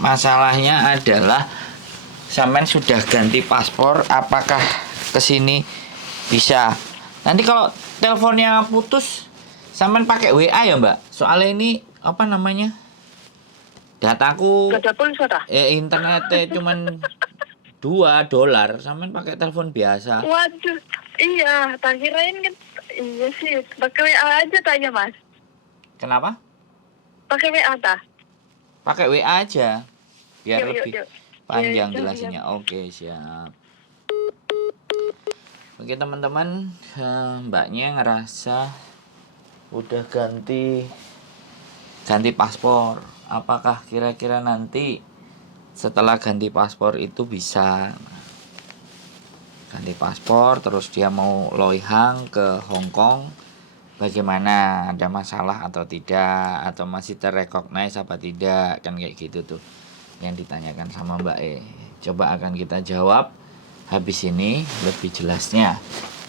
masalahnya adalah sampean sudah ganti paspor, apakah kesini bisa? Nanti kalau teleponnya putus, sampean pakai WA ya Mbak? Soalnya ini apa namanya? Dataku Gak ada pulsa dah. internetnya cuman $2, sampean pakai telepon biasa. Waduh, iya, tak kirain kan. Iya sih, pakai WA aja tanya Mas. Kenapa? Pakai WA tah. Pakai WA aja biar Yuk, lebih yuk. panjang Yuk, jelasinnya. Oke, siap. Oke teman-teman, mbaknya ngerasa udah ganti paspor. Apakah kira-kira nanti setelah ganti paspor itu bisa ganti paspor terus dia mau loihang ke Hong Kong, bagaimana, ada masalah atau tidak, atau masih terrecognize apa tidak, kan kayak gitu tuh yang ditanyakan sama Mbak E. Coba akan kita jawab habis ini lebih jelasnya.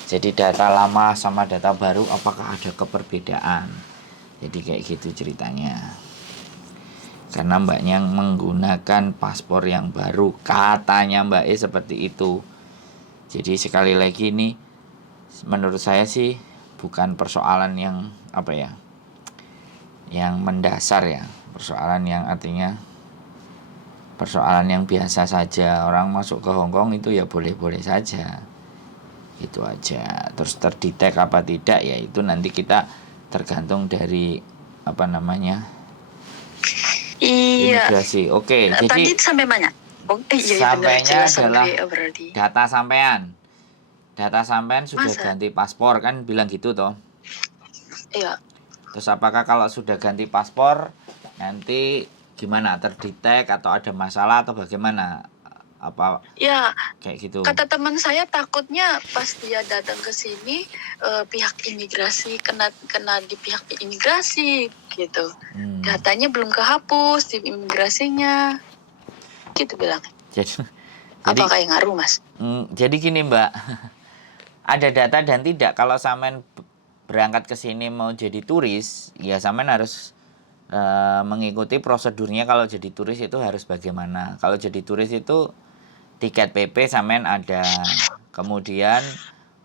Jadi data lama sama data baru apakah ada keperbedaan. Jadi kayak gitu ceritanya. Karena mbaknya menggunakan paspor yang baru, katanya Mbak E seperti itu. Jadi sekali lagi ini menurut saya sih bukan persoalan yang apa ya, yang mendasar ya, persoalan yang artinya persoalan yang biasa saja. Orang masuk ke Hong Kong itu ya boleh-boleh saja, itu aja. Terus terdetek apa tidak ya itu nanti kita tergantung dari apa namanya, Iya. imigrasi. Oke, jadi Tadi sampai mana? Oh, iya, sampainya jelas adalah berarti. data sampean sudah Masa? ganti paspor kan, bilang gitu toh. Iya. Terus apakah kalau sudah ganti paspor nanti gimana, terdetek atau ada masalah atau bagaimana, apa Ya, kayak gitu? kata teman saya takutnya pas dia datang ke sini pihak imigrasi kena di pihak imigrasi gitu. Datanya belum kehapus di imigrasinya. Gitu bilang. Jadi Apakah yang ngaruh, Mas? jadi gini Mbak, ada data dan tidak. Kalau sampean berangkat ke sini mau jadi turis, ya sampean harus mengikuti prosedurnya. Kalau jadi turis itu harus bagaimana. Kalau jadi turis itu tiket PP sampean ada, kemudian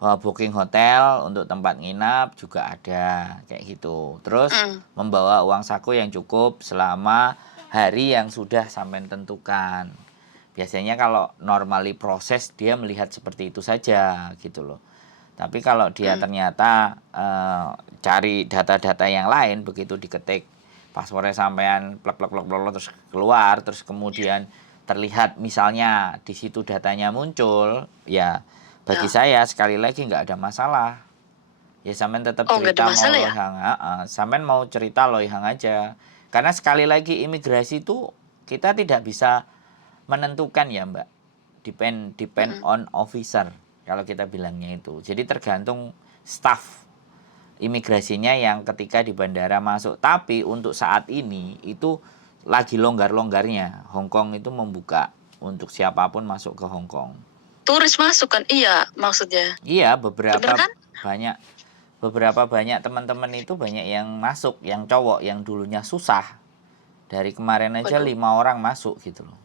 booking hotel untuk tempat nginap juga ada, kayak gitu. Terus membawa uang saku yang cukup selama hari yang sudah sampean tentukan. Biasanya kalau normally proses dia melihat seperti itu saja gitu loh. Tapi kalau dia ternyata cari data-data yang lain, begitu diketik paspornya sampean plek terus keluar, terus kemudian terlihat misalnya di situ datanya muncul, ya bagi saya sekali lagi nggak ada masalah. Ya sampean tetap cerita mau loihang, sampean mau cerita loihang aja. Karena sekali lagi imigrasi itu kita tidak bisa menentukan ya Mbak. Depend on officer kalau kita bilangnya itu. Jadi tergantung staff imigrasinya yang ketika di bandara masuk. Tapi untuk saat ini itu lagi longgar-longgarnya. Hong Kong itu membuka untuk siapapun masuk ke Hong Kong. Turis masuk kan? Iya, maksudnya. Iya, beberapa kan? banyak teman-teman itu banyak yang masuk, yang cowok yang dulunya susah. Dari kemarin aja 5 orang masuk gitu loh.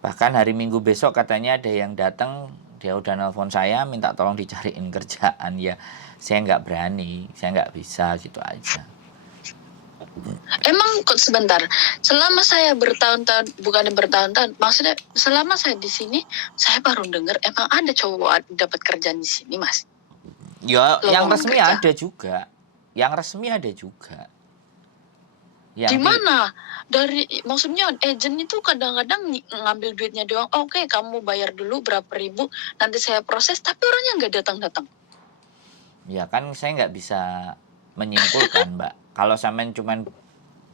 Bahkan hari Minggu besok katanya ada yang datang, dia udah nelpon saya minta tolong dicariin kerjaan. Ya saya nggak berani, saya nggak bisa, gitu aja. Emang kok sebentar, selama saya bertahun-tahun, bukan bertahun-tahun, maksudnya selama saya di sini, saya baru dengar emang ada cowok dapat kerjaan di sini, Mas. Ya, yang resmi kerja ada juga. Yang resmi ada juga. Di mana? Dari maksudnya agent itu kadang-kadang ngambil duitnya doang. Oke, kamu bayar dulu berapa ribu, nanti saya proses, tapi orangnya nggak datang-datang. Ya kan saya nggak bisa menyimpulkan Mbak. Kalau sampean cuman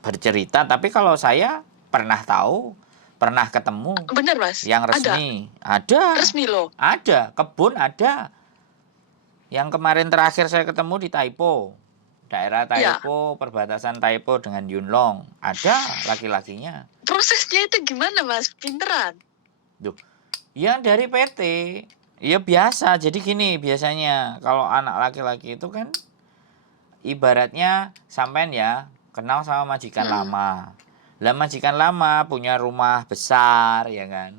bercerita, tapi kalau saya pernah tahu, pernah ketemu. Bener Mas? Yang resmi. Ada. Resmi loh? Ada. Kebun ada. Yang kemarin terakhir saya ketemu di Taipo. Daerah Taipo, perbatasan Taipo dengan Yunlong. Ada laki-lakinya. Prosesnya itu gimana Mas? Pinteran? Duh, yang dari PT. Ya biasa. Jadi gini biasanya kalau anak laki-laki itu kan ibaratnya sampean ya kenal sama majikan lama. Lah majikan lama punya rumah besar ya kan.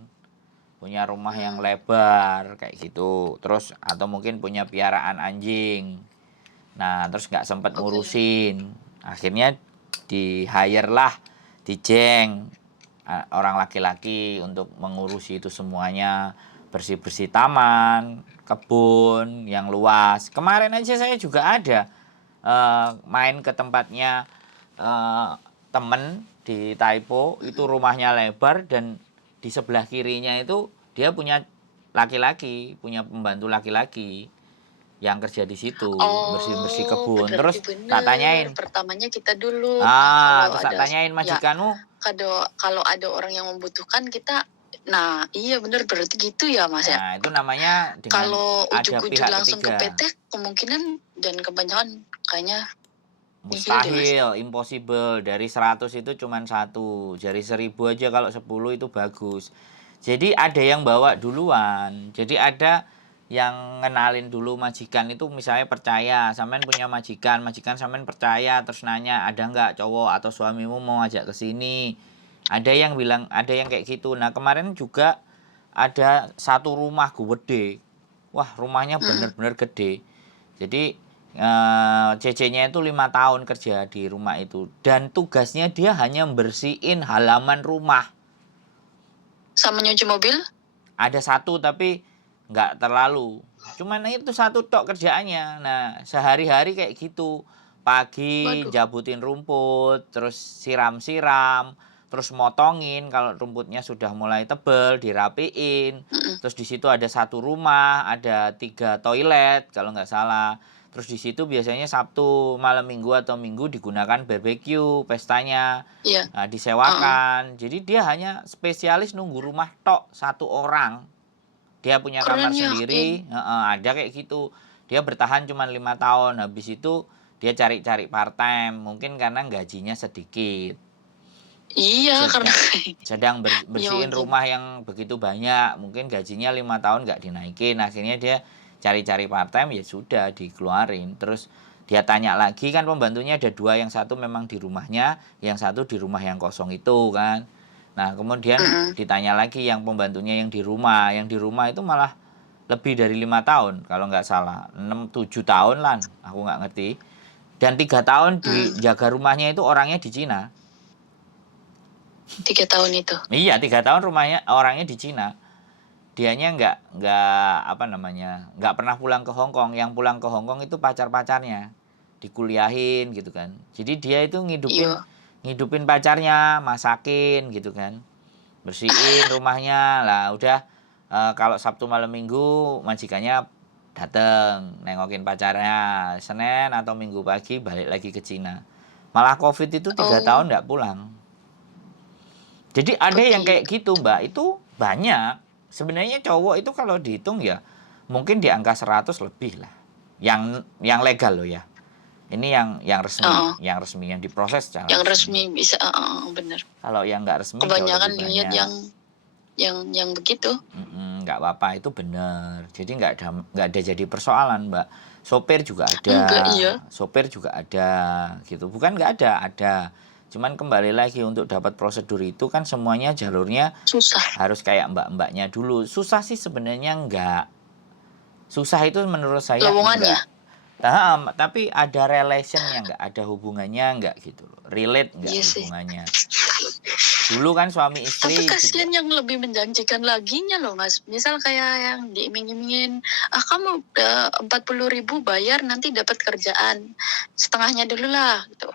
Punya rumah yang lebar kayak gitu. Terus atau mungkin punya piaraan anjing. Nah, terus nggak sempat Oke. ngurusin. Akhirnya di-hire lah, dijeng orang laki-laki untuk mengurusi itu semuanya, bersih-bersih taman, kebun yang luas. Kemarin aja saya juga ada main ke tempatnya temen di Taipo, itu rumahnya lebar dan di sebelah kirinya itu dia punya laki-laki, punya pembantu laki-laki yang kerja di situ, bersih-bersih Oh, kebun. berarti Terus tak bener. tanyain, Pertamanya kita dulu. Nah, kalau terus tak ada tanyain ya majikanmu. kalau ada orang yang membutuhkan kita, nah iya bener berarti gitu ya Mas ya. Nah, itu namanya dengan Kalau ada ujuk-ujuk pihak langsung ke ketiga. PT kemungkinan dan kebanyakan kayaknya nihil deh Mas. Mustahil, impossible. Dari 100 itu cuma satu. Dari 1000 aja kalau 10 itu bagus. Jadi ada yang bawa duluan. Jadi ada yang ngenalin dulu majikan itu, misalnya percaya. Sampean punya majikan, majikan sampean percaya. Terus nanya, ada nggak cowok atau suamimu mau ngajak ke sini. Ada yang bilang, ada yang kayak gitu. Nah kemarin juga ada satu rumah gede. Wah rumahnya Mm-mm. bener-bener gede. Jadi CC-nya itu 5 tahun kerja di rumah itu. Dan tugasnya dia hanya bersihin halaman rumah. Sama nyuci mobil? Ada satu tapi nggak terlalu. Cuman itu satu tok kerjaannya. Nah sehari-hari kayak gitu. Pagi Waduh. jabutin rumput, terus siram-siram, terus motongin kalau rumputnya sudah mulai tebel, dirapiin. Mm-mm. Terus di situ ada satu rumah, ada 3 toilet kalau nggak salah. Terus di situ biasanya Sabtu, malam Minggu atau Minggu digunakan barbeque pestanya. Iya. Nah, Heeh. disewakan. Jadi dia hanya spesialis nunggu rumah tok satu orang. Dia punya kamar Keren ya. sendiri, ada kayak gitu. Dia bertahan cuma 5 tahun. Habis itu dia cari-cari part time, mungkin karena gajinya sedikit. Iya karena Sedang iya bersihin mungkin. rumah yang begitu banyak, mungkin gajinya 5 tahun nggak dinaikin. Akhirnya dia cari-cari part time, ya sudah dikeluarin. Terus dia tanya lagi, kan pembantunya ada 2, yang satu memang di rumahnya, yang satu di rumah yang kosong itu kan. Nah kemudian Mm-mm. ditanya lagi yang pembantunya yang di rumah itu malah lebih dari 5 tahun kalau nggak salah, 6-7 tahun lah, aku nggak ngerti. Dan 3 tahun Mm. dijaga rumahnya itu orangnya di Cina. 3 tahun itu. Iya, 3 tahun rumahnya orangnya di Cina. Dianya nggak apa namanya, nggak pernah pulang ke Hong Kong. Yang pulang ke Hong Kong itu pacar-pacarnya, dikuliahin gitu kan. Jadi dia itu ngidupin Iya. ngidupin pacarnya, masakin gitu kan, bersihin rumahnya lah. Udah kalau Sabtu malam Minggu majikannya dateng nengokin pacarnya. Senin atau Minggu pagi balik lagi ke Cina. Malah COVID itu 3 tahun Oh, nggak pulang. Jadi ada yang kayak begitu. gitu Mbak, itu banyak. Sebenarnya cowok itu kalau dihitung ya mungkin di angka 100 lebih lah. Yang legal loh ya. Ini yang resmi, Heeh. yang diproses secara Yang resmi. resmi bisa, bener. Kalau yang nggak resmi jauh Kebanyakan lebih lihat banyak. yang begitu. Nggak apa-apa, itu benar. Jadi nggak ada jadi persoalan Mbak. Sopir juga ada, Enggak, iya. sopir juga ada gitu. Bukan nggak ada. Cuman kembali lagi untuk dapat prosedur itu kan semuanya jalurnya Susah. harus kayak mbak-mbaknya dulu. Susah sih sebenarnya enggak. Susah itu menurut saya Lowongannya. enggak. Nah, tapi ada relationnya enggak, ada hubungannya enggak gitu loh. Relate enggak Iya sih. hubungannya. Dulu kan suami Tapi istri juga. kasihan yang lebih menjanjikan laginya loh Mas. Misal kayak yang diiming-imingin, kamu 40.000 bayar nanti dapat kerjaan. Setengahnya dulu lah gitu.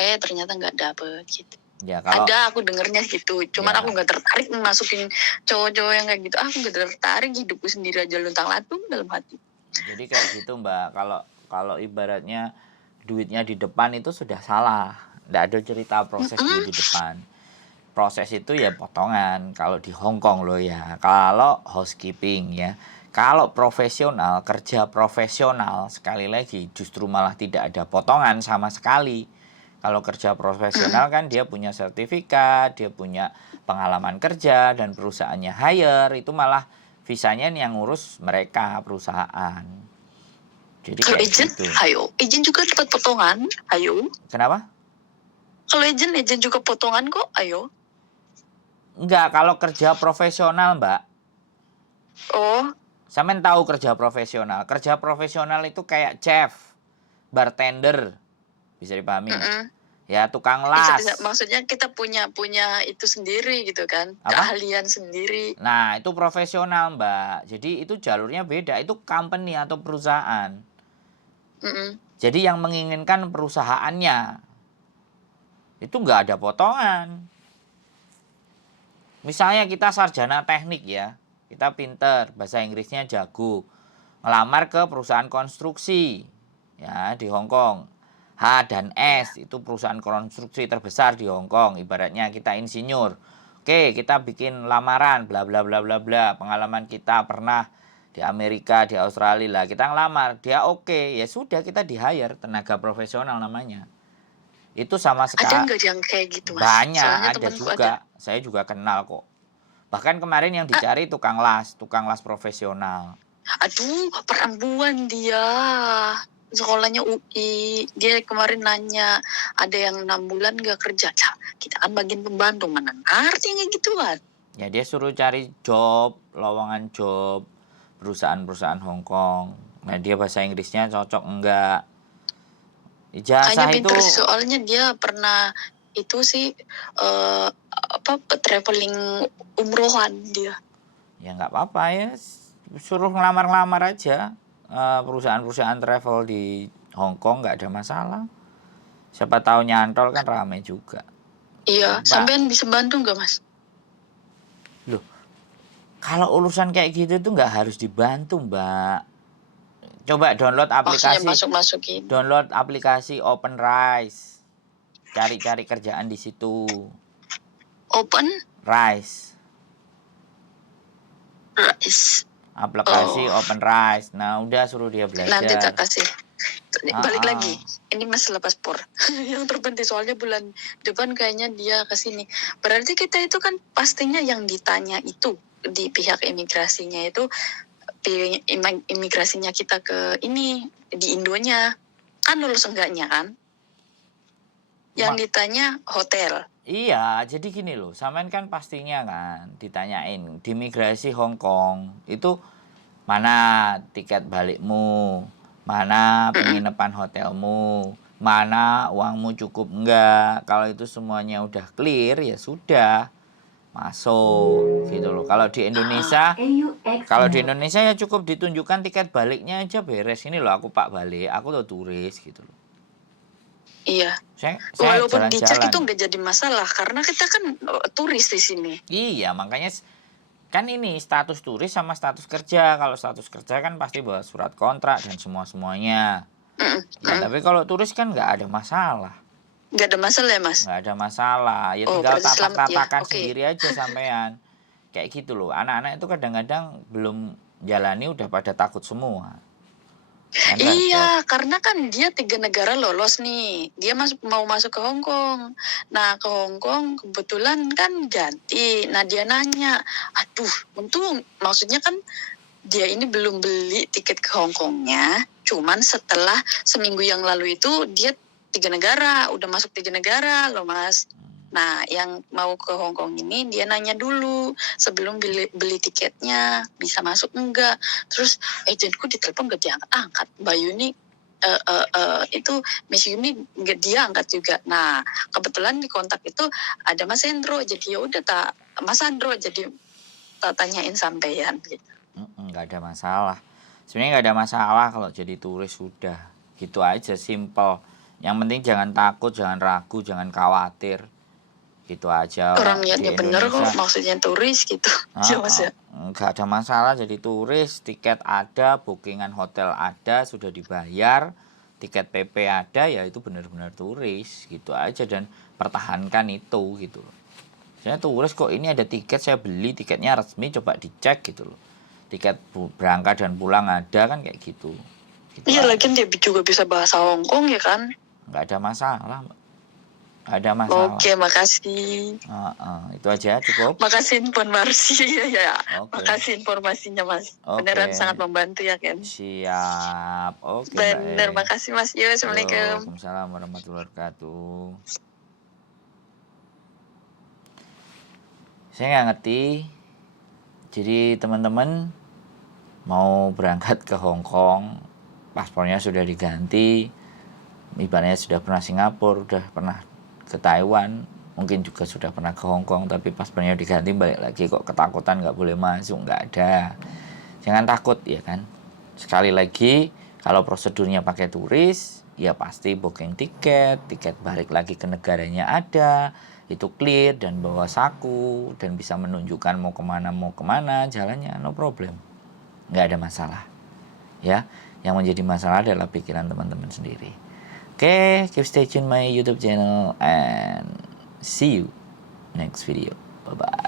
Ternyata nggak dapet gitu. Ya kalau Ada aku dengernya gitu. Cuman ya, aku nggak tertarik masukin cowok-cowok yang kayak gitu. Aku nggak tertarik, hidupku sendiri aja luntang-lantung dalam hati. jadi kayak gitu Mbak. Kalau ibaratnya duitnya di depan itu sudah salah. Enggak ada cerita proses duit di depan. Proses itu ya potongan. Kalau di Hong Kong loh ya. Kalau housekeeping ya. Kalau profesional, kerja profesional, sekali lagi justru malah tidak ada potongan sama sekali. Kalau kerja profesional kan dia punya sertifikat, dia punya pengalaman kerja, dan perusahaannya hire, itu malah visanya yang ngurus mereka, perusahaan. Jadi Kalau kayak agent, gitu. hayo. Agent juga dapat potongan, hayo. Kenapa? Kalau agent juga potongan kok, ayo. Enggak, kalau kerja profesional, Mbak. Oh, Sampean tahu kerja profesional. Kerja profesional itu kayak chef, bartender. Bisa dipahami nggak? mm-mm. Ya, tukang Bisa. las. Maksudnya kita punya itu sendiri gitu kan, Apa? keahlian sendiri. Nah, itu profesional, Mbak. Jadi itu jalurnya beda. Itu company atau perusahaan. Mm-mm. Jadi yang menginginkan perusahaannya. Itu nggak ada potongan. Misalnya kita sarjana teknik ya. Kita pinter, bahasa Inggrisnya jago. Ngelamar ke perusahaan konstruksi. Ya, di Hong Kong. H dan S itu perusahaan konstruksi terbesar di Hong Kong. Ibaratnya kita insinyur. Oke, kita bikin lamaran bla bla bla bla bla. Pengalaman kita pernah di Amerika, di Australia lah. Kita ngelamar, dia oke, ya sudah kita di hire, tenaga profesional namanya. Itu sama Ada sekali nggak yang kayak gitu, Mas? banyak, Soalnya ada temanku ada. juga. Saya juga kenal kok. Bahkan kemarin yang Ah, dicari tukang las profesional. aduh, perempuan dia. Sekolahnya UI. Dia kemarin nanya, ada yang 6 bulan nggak kerja. Cah, kita kan bagian pembantu, mana artinya gituan. Ya dia suruh cari job, lowongan job, perusahaan-perusahaan Hong Kong. Nah dia bahasa Inggrisnya cocok enggak? Kayaknya Ijazah itu pinter sih, soalnya dia pernah itu sih traveling umrohan dia. ya nggak apa-apa ya, suruh ngelamar-ngelamar aja. Perusahaan-perusahaan travel di Hong Kong nggak ada masalah. Siapa tahu nyantol kan rame juga. Iya, Mbak, sampean bisa bantu nggak, Mas? loh, kalau urusan kayak gitu tuh nggak harus dibantu, Mbak. Coba Maksudnya masuk-masukin. download aplikasi Open Rise. Cari-cari kerjaan di situ. Open Rise. Rice. Aplikasi Open Rise. Nah, udah suruh dia Nanti tak belajar. kasih. Balik lagi. Ini masalah paspor. Yang terpenting soalnya bulan depan kayaknya dia ke sini. Berarti kita itu kan pastinya yang ditanya itu di pihak imigrasinya itu imigrasinya kita ke ini di Indonya kan lulus enggaknya kan? Yang ditanya hotel. Iya, jadi gini loh, sampean kan pastinya kan ditanyain di migrasi Hong Kong itu mana tiket balikmu, mana penginapan hotelmu, mana uangmu cukup enggak. Kalau itu semuanya udah clear ya sudah masuk gitu loh. Kalau di Indonesia ya cukup ditunjukkan tiket baliknya aja beres. Ini loh aku Pak balik, aku tuh turis gitu loh. Iya. Saya Walaupun dicek jalan-jalan. itu nggak jadi masalah karena kita kan turis di sini. Iya, makanya kan ini status turis sama status kerja. Kalau status kerja kan pasti bawa surat kontrak dan semua-semuanya. Ya, tapi kalau turis kan nggak ada masalah. Nggak ada masalah ya, Mas? Nggak ada masalah. Ya tinggal tapak-tapakan sendiri aja sampean. Kayak gitu loh. Anak-anak itu kadang-kadang belum jalani udah pada takut semua. Iya, karena kan dia 3 negara lolos nih. Dia mau masuk ke Hong Kong. Nah, ke Hong Kong kebetulan kan ganti. Nah, dia nanya, aduh, untung maksudnya kan dia ini belum beli tiket ke Hong Kongnya. Cuman setelah seminggu yang lalu itu dia 3 negara, udah masuk 3 negara loh, Mas. Nah, yang mau ke Hong Kong ini dia nanya dulu sebelum beli tiketnya bisa masuk enggak. Terus agentku ditelepon gak diangkat-angkat. Mbak Yuni itu Miss Yuni nggak diangkat juga. Nah, kebetulan di kontak itu ada Mas Hendro. Jadi ya udah Mas Hendro jadi tak tanyain sampean gitu. Nggak ada masalah. Sebenarnya nggak ada masalah kalau jadi turis sudah gitu aja, simple. Yang penting jangan takut, jangan ragu, jangan khawatir. Gitu aja. Orang niatnya bener kok, maksudnya turis gitu. Nggak ada masalah jadi turis, tiket ada, bookingan hotel ada, sudah dibayar, tiket PP ada, ya itu benar-benar turis gitu aja dan pertahankan itu gitu loh. Saya turis kok ini ada tiket, saya beli tiketnya resmi, coba dicek gitu loh. Tiket berangkat dan pulang ada kan kayak gitu. Iya, lagian dia juga bisa bahasa Hong Kong ya kan? Nggak ada masalah, Mbak. Ada masalah. Oke, makasih. Itu aja cukup. Makasih informasi ya. Makasih informasinya, Mas. Beneran sangat membantu ya kan. Siap. Oke. Bener, makasih Mas. Yo, assalamualaikum. Waalaikumsalam warahmatullahi wabarakatuh. Saya nggak ngerti. Jadi teman-teman mau berangkat ke Hong Kong, paspornya sudah diganti, ibaratnya sudah pernah Singapura, sudah pernah ke Taiwan, mungkin juga sudah pernah ke Hong Kong, tapi paspornya diganti balik lagi kok ketakutan nggak boleh masuk, nggak ada. Jangan takut ya kan. Sekali lagi, kalau prosedurnya pakai turis, ya pasti booking tiket balik lagi ke negaranya ada, itu clear dan bawa saku dan bisa menunjukkan mau kemana jalannya, no problem, nggak ada masalah ya. Yang menjadi masalah adalah pikiran teman-teman sendiri. Oke, keep stay tune my YouTube channel and see you next video. Bye bye.